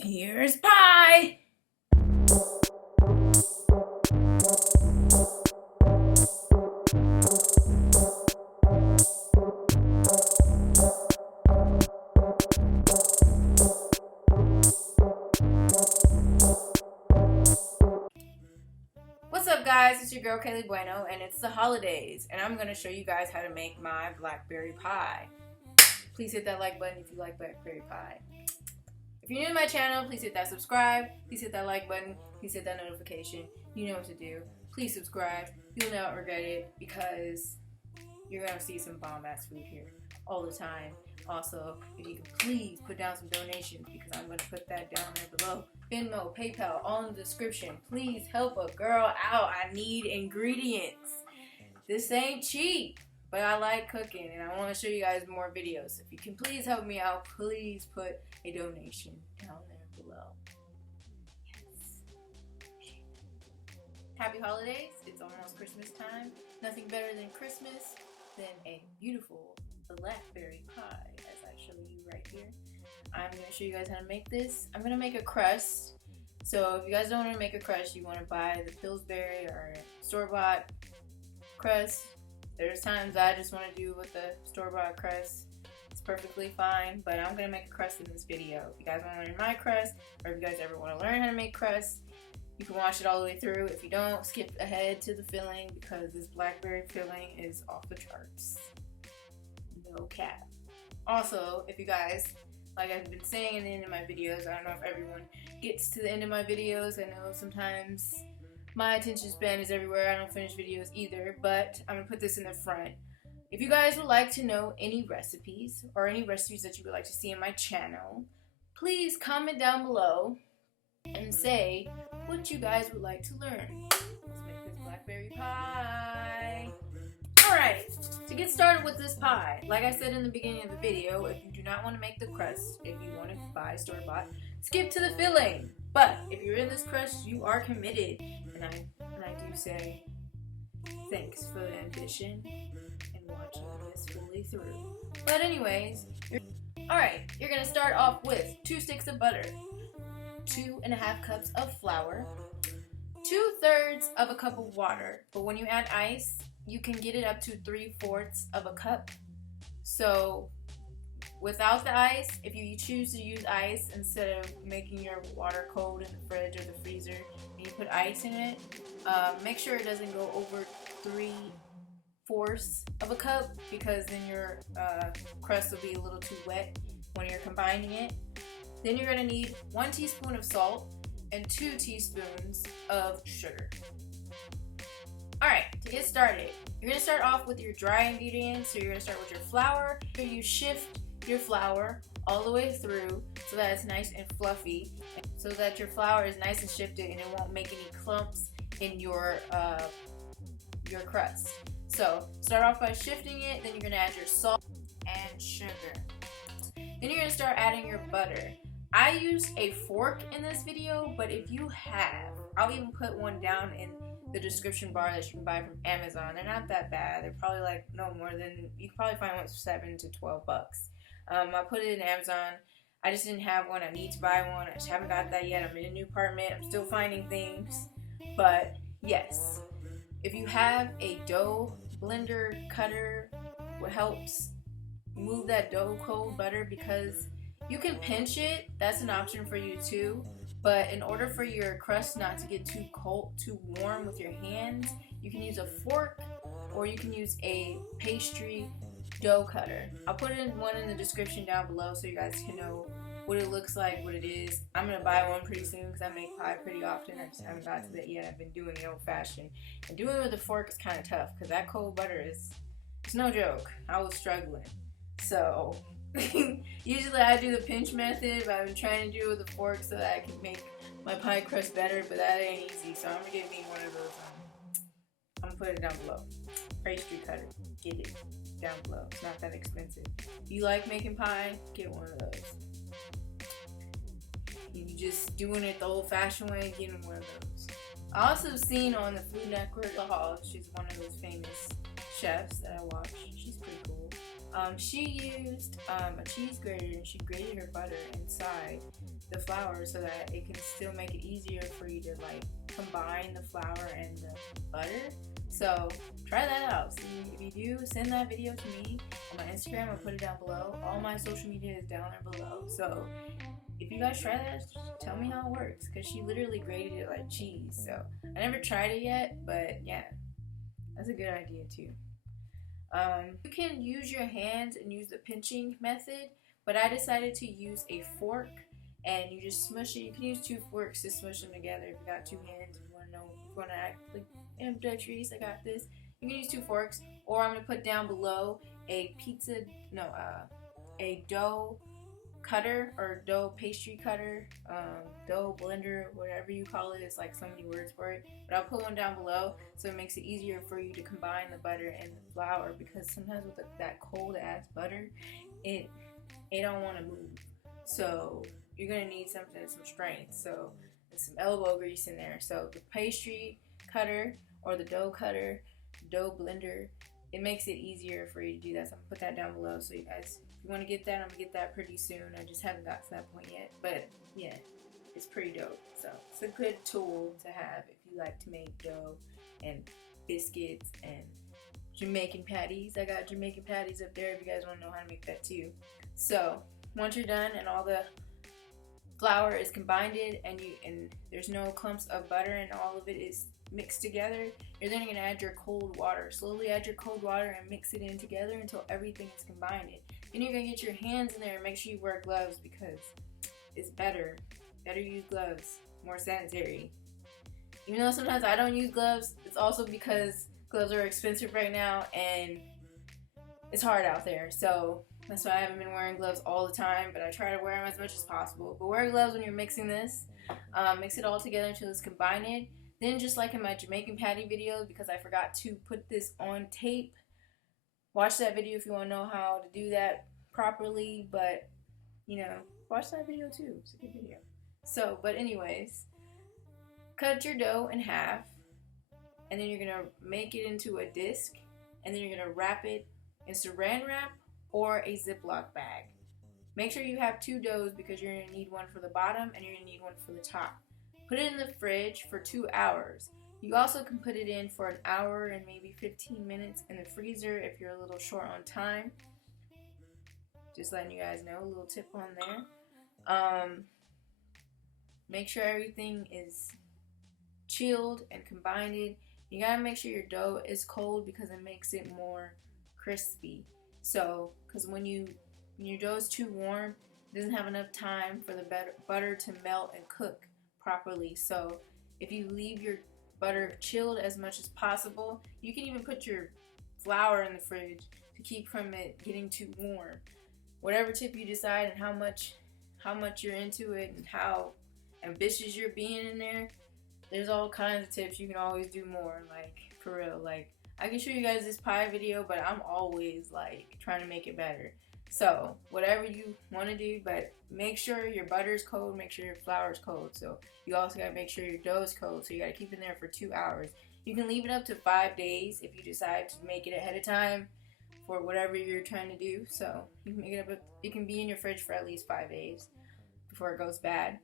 Here's pie! What's up guys, it's your girl Kaylee Bueno and it's the holidays and I'm going to show you guys how to make my blackberry pie. Please hit that like button if you like blackberry pie. If you're new to my channel, please hit that subscribe, please hit that like button, please hit that notification. You know what to do. Please subscribe. You'll not regret it because you're going to see some bomb-ass food here all the time. Also, if you could please put down some donations because I'm going to put that down there below. Vemo, PayPal, all in the description. Please help a girl out. I need ingredients. This ain't cheap, but I like cooking and I want to show you guys more videos. If you can please help me out, please put a donation down there below. Yes. Happy holidays. It's almost Christmas time. Nothing better than Christmas than a beautiful blackberry pie, as I show you right here. I'm going to show you guys how to make this. I'm going to make a crust. So if you guys don't want to make a crust, you want to buy the Pillsbury or store-bought crust. There's times I just want to do with the store-bought crust. It's perfectly fine, but I'm going to make a crust in this video. If you guys want to learn my crust, or if you guys ever want to learn how to make crust, you can watch it all the way through. If you don't, skip ahead to the filling because this blackberry filling is off the charts. No cap. Also, if you guys, like I've been saying in the end of my videos, I don't know if everyone gets to the end of my videos. I know sometimes my attention span is everywhere. I don't finish videos either, but I'm going to put this in the front. If you guys would like to know any recipes or any recipes that you would like to see in my channel, please comment down below and say what you guys would like to learn. Let's make this blackberry pie. Alright, to get started with this pie, like I said in the beginning of the video, if you do not want to make the crust, if you want to buy store-bought, skip to the filling. But if you're in this crust, you are committed, and I do say thanks for the ambition and watching this fully through. But anyways, alright, you're going to start off with 2 sticks of butter, 2.5 cups of flour, 2/3 of a cup of water, but when you add ice, you can get it up to 3/4 of a cup. So without the ice, if you choose to use ice instead of making your water cold in the fridge or the freezer and you put ice in it, make sure it doesn't go over 3/4 of a cup because then your crust will be a little too wet when you're combining it. Then you're going to need 1 teaspoon of salt and 2 teaspoons of sugar. Alright, to get started, you're going to start off with your dry ingredients. So you're going to start with your flour. So you shift your flour all the way through so that it's nice and fluffy, so that your flour is nice and shifted and it won't make any clumps in your crust. So start off by shifting it, then you're going to add your salt and sugar. Then you're going to start adding your butter. I used a fork in this video, but if you have, I'll even put one down in the description bar that you can buy from Amazon. They're not that bad. They're probably like no more than, you can probably find one for $7 to $12. I put it in Amazon. I just didn't have one. I need to buy one. I just haven't got that yet. I'm in a new apartment. I'm still finding things. But yes, if you have a dough blender cutter, what helps move that dough cold butter, because you can pinch it. That's an option for you too. But in order for your crust not to get too cold, too warm with your hands, you can use a fork or you can use a pastry dough cutter. I'll put one in the description down below so you guys can know what it looks like, what it is. I'm going to buy one pretty soon because I make pie pretty often. I just haven't got to that yet. I've been doing it old fashioned. And doing it with a fork is kind of tough because that cold butter it's no joke. I was struggling. So usually I do the pinch method, but I've been trying to do it with a fork so that I can make my pie crust better, but that ain't easy. So I'm going to get me one of those. I'm going to put it down below. Pastry cutter. Get it down below. It's not that expensive. If you like making pie, get one of those. You just doing it the old fashioned way, getting one of those. I also seen on the Food Network, Hall, she's one of those famous chefs that I watch. She's pretty cool. She used a cheese grater and she grated her butter inside the flour so that it can still make it easier for you to like combine the flour and the butter. So try that out. See, if you do, send that video to me on my Instagram. I'll put it down below. All my social media is down there below. So if you guys try that, tell me how it works, because she literally grated it like cheese. So I never tried it yet, but yeah, that's a good idea too. You can use your hands and use the pinching method, but I decided to use a fork, and you just smush it. You can use 2 forks to smush them together if you got 2 hands. If you want to know, if you want to act like ambidextrous, I got this. You can use 2 forks, or I'm going to put down below a dough cutter or dough pastry cutter, dough blender, whatever you call it. It's like so many words for it, but I'll put one down below so it makes it easier for you to combine the butter and the flour, because sometimes with that cold ass butter, it don't want to move. So you're gonna need some strength. So there's some elbow grease in there. So the pastry cutter or the dough cutter, dough blender, it makes it easier for you to do that. So I'm gonna put that down below. So you guys, if you want to get that, I'm gonna get that pretty soon. I just haven't got to that point yet, but yeah, it's pretty dope. So it's a good tool to have if you like to make dough and biscuits and Jamaican patties. I got Jamaican patties up there if you guys want to know how to make that too. So once you're done and all the flour is combined and there's no clumps of butter and all of it is mixed together, you're then going to add your cold water. Slowly add your cold water and mix it in together until everything is combined. Then you're going to get your hands in there and make sure you wear gloves, because it's better use gloves, more sanitary. Even though sometimes I don't use gloves, it's also because gloves are expensive right now and it's hard out there. So that's why I haven't been wearing gloves all the time, but I try to wear them as much as possible. But wear gloves when you're mixing this. Mix it all together until it's combined. Then, just like in my Jamaican patty video, because I forgot to put this on tape, watch that video if you want to know how to do that properly. But, you know, watch that video too. It's a good video. So, but anyways, cut your dough in half, and then you're going to make it into a disc, and then you're going to wrap it in saran wrap or a Ziploc bag. Make sure you have 2 doughs, because you're going to need one for the bottom and you're going to need one for the top. Put it in the fridge for 2 hours. You also can put it in for an hour and maybe 15 minutes in the freezer if you're a little short on time. Just letting you guys know, a little tip on there. Make sure everything is chilled and combined. You gotta make sure your dough is cold, because it makes it more crispy. So, because when your dough is too warm, it doesn't have enough time for the butter to melt and cook properly. So if you leave your butter chilled as much as possible, you can even put your flour in the fridge to keep from it getting too warm. Whatever tip you decide and how much you're into it and how ambitious you're being in there's all kinds of tips. You can always do more, like for real. Like I can show you guys this pie video, but I'm always like trying to make it better. So whatever you want to do, but make sure your butter is cold, make sure your flour is cold. So you also got to make sure your dough is cold. So you got to keep it in there for 2 hours. You can leave it up to 5 days if you decide to make it ahead of time for whatever you're trying to do. So you can make it up. It can be in your fridge for at least 5 days before it goes bad.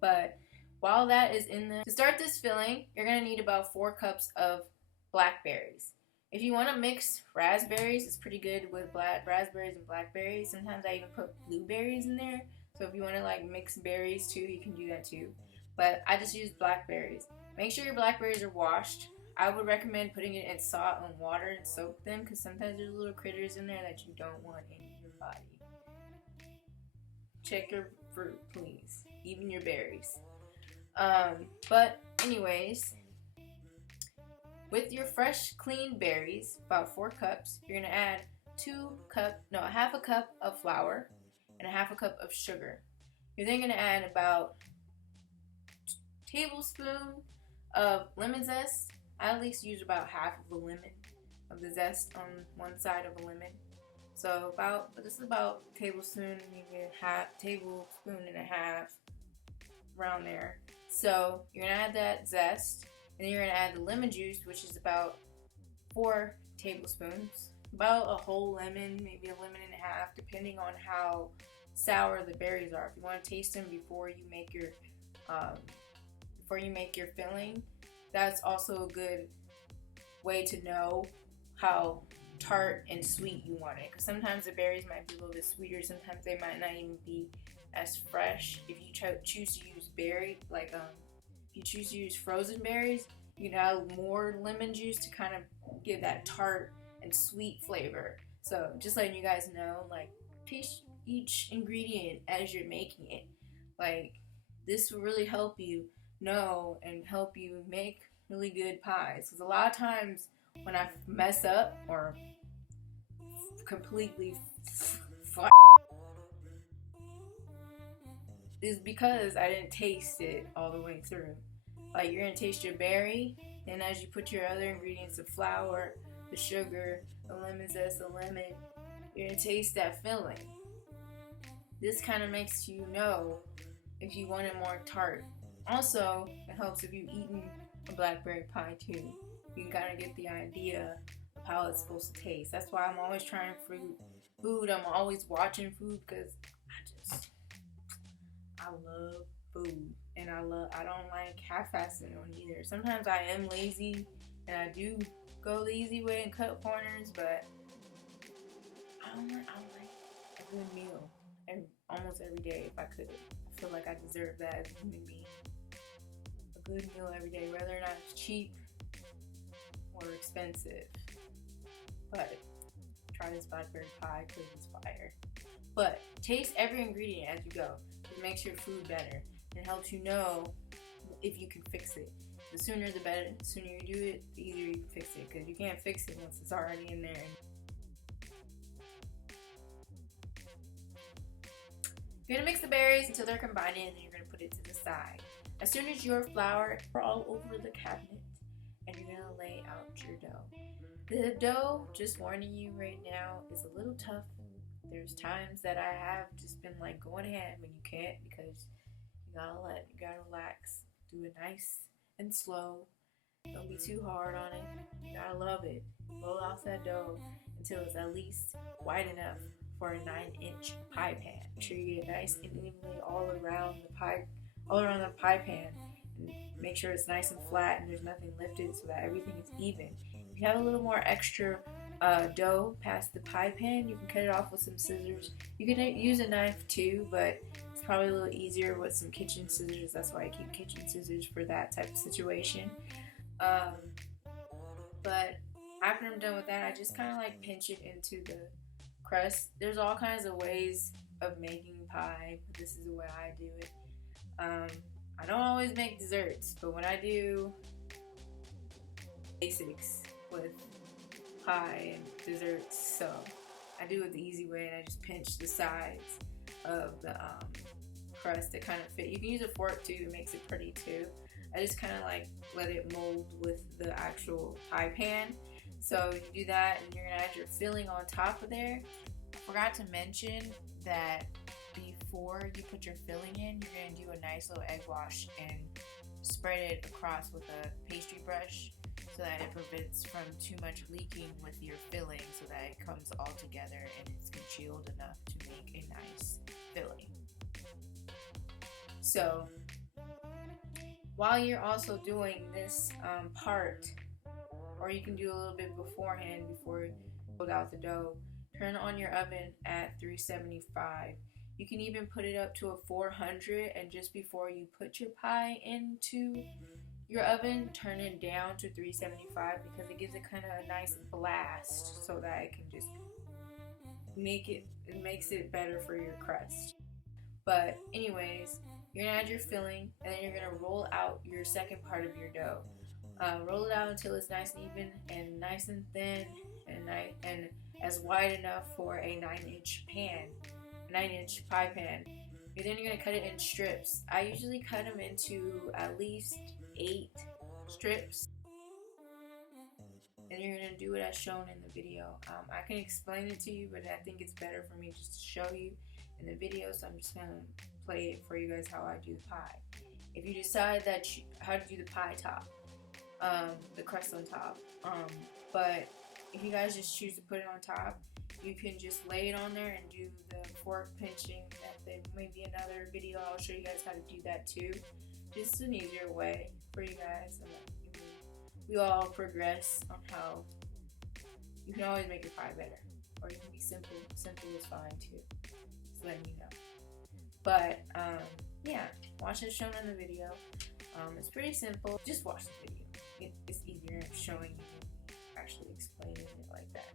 But while that is in to start this filling, you're going to need about 4 cups of blackberries. If you want to mix raspberries, it's pretty good with raspberries and blackberries. Sometimes I even put blueberries in there. So if you want to like mix berries too, you can do that too. But I just use blackberries. Make sure your blackberries are washed. I would recommend putting it in salt and water and soak them, because sometimes there's little critters in there that you don't want in your body. Check your fruit, please. Even your berries. But anyways, with your fresh clean berries, about 4 cups, you're going to add half a cup of flour and a half a cup of sugar. You're then going to add about a tablespoon of lemon zest. I at least use about half of a lemon of the zest on one side of a lemon. So this is about a tablespoon, maybe a tablespoon and a half, around there. So you're going to add that zest. And then you're going to add the lemon juice, which is about 4 tablespoons. About a whole lemon, maybe a lemon and a half, depending on how sour the berries are. If you want to taste them before you make your filling, that's also a good way to know how tart and sweet you want it. Because sometimes the berries might be a little bit sweeter. Sometimes they might not even be as fresh. If you choose to use if you choose to use frozen berries, you can add more lemon juice to kind of give that tart and sweet flavor. So just letting you guys know, like, taste each ingredient as you're making it. Like, this will really help you know and help you make really good pies. Because a lot of times when I mess up or completely is because I didn't taste it all the way through. Like, you're gonna taste your berry, and as you put your other ingredients, the flour, the sugar, the lemon zest, the lemon, you're gonna taste that filling. This kind of makes you know if you want it more tart. Also, it helps if you've eaten a blackberry pie too. You can kind of get the idea of how it's supposed to taste. That's why I'm always trying food. I'm always watching food because I love food, and I don't like half-assing on either. Sometimes I am lazy and I do go the easy way and cut corners, but I like a good meal and almost every day if I could. I feel like I deserve that as a human being. A good meal every day, whether or not it's cheap or expensive. But try this blackberry pie because it's fire. But taste every ingredient as you go. It makes your food better. It helps you know if you can fix it. The sooner the better. The sooner you do it, the easier you can fix it. Because you can't fix it once it's already in there. You're going to mix the berries until they're combined, and then you're going to put it to the side. As soon as your flour is all over the cabinet, and you're going to lay out your dough. The dough, just warning you right now, is a little tough. There's times that I have just been like going ahead when you can't, because you gotta relax. Do it nice and slow. Don't be too hard on it. You gotta love it. Roll out that dough until it's at least wide enough for a 9-inch pie pan. Make sure you get it nice and evenly all around the pie pan. And make sure it's nice and flat and there's nothing lifted so that everything is even. If you have a little more extra dough past the pie pan, you can cut it off with some scissors. You can use a knife too, but it's probably a little easier with some kitchen scissors. That's why I keep kitchen scissors for that type of situation. But after I'm done with that, I just kind of like pinch it into the crust. There's all kinds of ways of making pie, but this is the way I do it. I don't always make desserts, but when I do basics with pie and desserts, so I do it the easy way, and I just pinch the sides of the crust to kind of fit. You can use a fork too, it makes it pretty too. I just kind of like let it mold with the actual pie pan. So you do that, and you're gonna add your filling on top of there. I forgot to mention that before you put your filling in, you're gonna do a nice little egg wash and spread it across with a pastry brush so that it prevents from too much leaking with your filling, so that it comes all together and it's congealed enough to make a nice filling. So while you're also doing this part, or you can do a little bit beforehand before you hold out the dough, turn on your oven at 375. You can even put it up to a 400, and just before you put your pie into your oven, turn it down to 375 because it gives it kind of a nice blast so that it can just it makes it better for your crust. But anyways, you're gonna add your filling, and then you're gonna roll out your second part of your dough. Roll it out until it's nice and even and nice and thin and as wide enough for a 9-inch pie pan. And then you're gonna cut it in strips. I usually cut them into at least 8 strips. And you're gonna do it as shown in the video. I can explain it to you, but I think it's better for me just to show you in the video, so I'm just gonna play it for you guys how I do the pie. If you decide that how to do the pie top, the crust on top, but if you guys just choose to put it on top, You can just lay it on there and do the fork pinching method. Maybe another video I'll show you guys how to do that too. Just an easier way for you guys. And we all progress on how you can always make your pie better. Or you can be simple. Simple is fine too. Just letting you know. But yeah, watch it shown in the video. It's pretty simple. Just watch the video. It's easier showing you actually explaining it like that.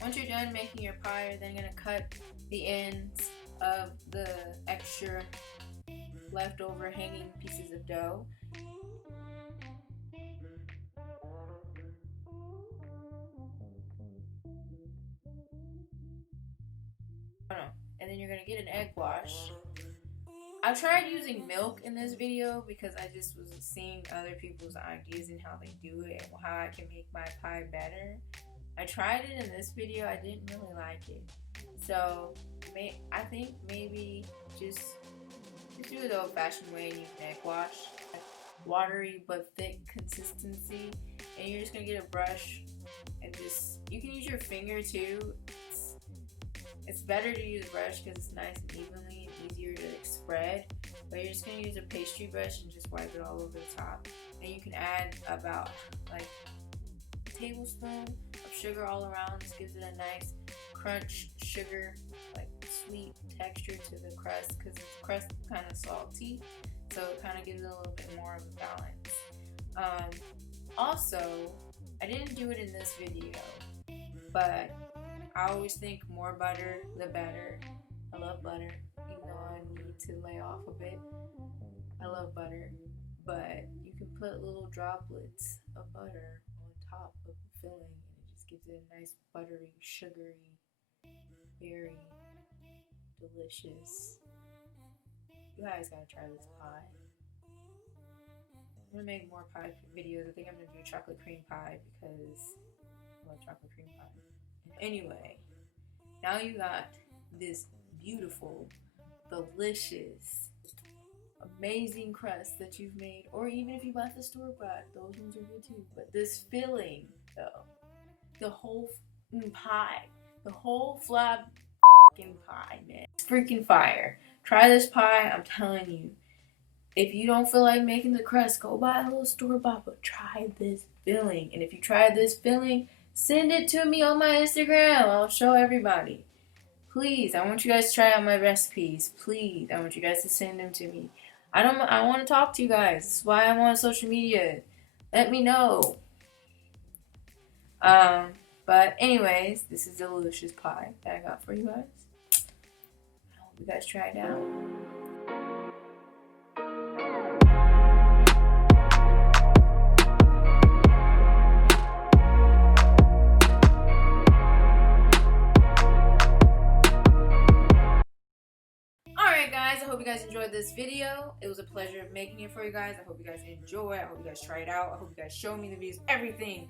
Once you're done making your pie, you're then going to cut the ends of the extra leftover hanging pieces of dough. And then you're going to get an egg wash. I tried using milk in this video because I just was seeing other people's ideas and how they do it and how I can make my pie better. I tried it in this video. I didn't really like it. So I think maybe just do it the old-fashioned way and use an egg wash. Watery but thick consistency. And you're just going to get a brush and you can use your finger too. It's better to use a brush because it's nice and evenly and easier to spread. But you're just going to use a pastry brush and just wipe it all over the top. And you can add about like a tablespoon of sugar all around. This gives it a nice crunch sugar, like sweet texture to the crust because the crust is kind of salty. So it kind of gives it a little bit more of a balance. Also, I didn't do it in this video, but I always think more butter, the better. I love butter, even though I need to lay off a bit. I love butter, but you can put little droplets of butter on top of the filling, and it just gives it a nice buttery, sugary, very delicious. You guys gotta try this pie. I'm gonna make more pie videos. I think I'm gonna do chocolate cream pie because I love chocolate cream pie. Anyway, now you got this beautiful, delicious, amazing crust that you've made, or even if you bought the store-bought, those ones are good too. But this filling, though, the whole pie, the whole flab pie, man, it's freaking fire. Try this pie, I'm telling you. If you don't feel like making the crust, go buy a little store-bought, but try this filling. And if you try this filling, send it to me on my Instagram. I'll show everybody. Please, I want you guys to try out my recipes. Please, I want you guys to send them to me. I want to talk to you guys. That's why I'm on social media. Let me know. But anyways, this is a delicious pie that I got for you guys. I hope you guys try it out. guys enjoyed this video. It was a pleasure making it for you guys. I hope you guys enjoy. I hope you guys try it out. I hope you guys show me the videos, everything.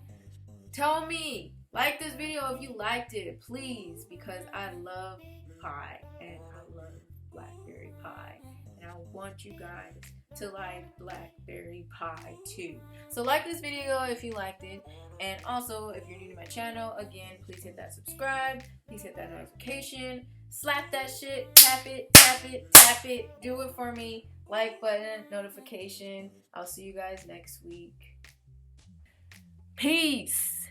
Tell me, like this video if you liked it, please, because I love pie and I love blackberry pie. And I want you guys to like blackberry pie too. So like this video if you liked it. And also, if you're new to my channel, again, please hit that subscribe. Please hit that notification. Slap that shit. Tap it, tap it, tap it. Do it for me. Like button, notification. I'll see you guys next week. Peace.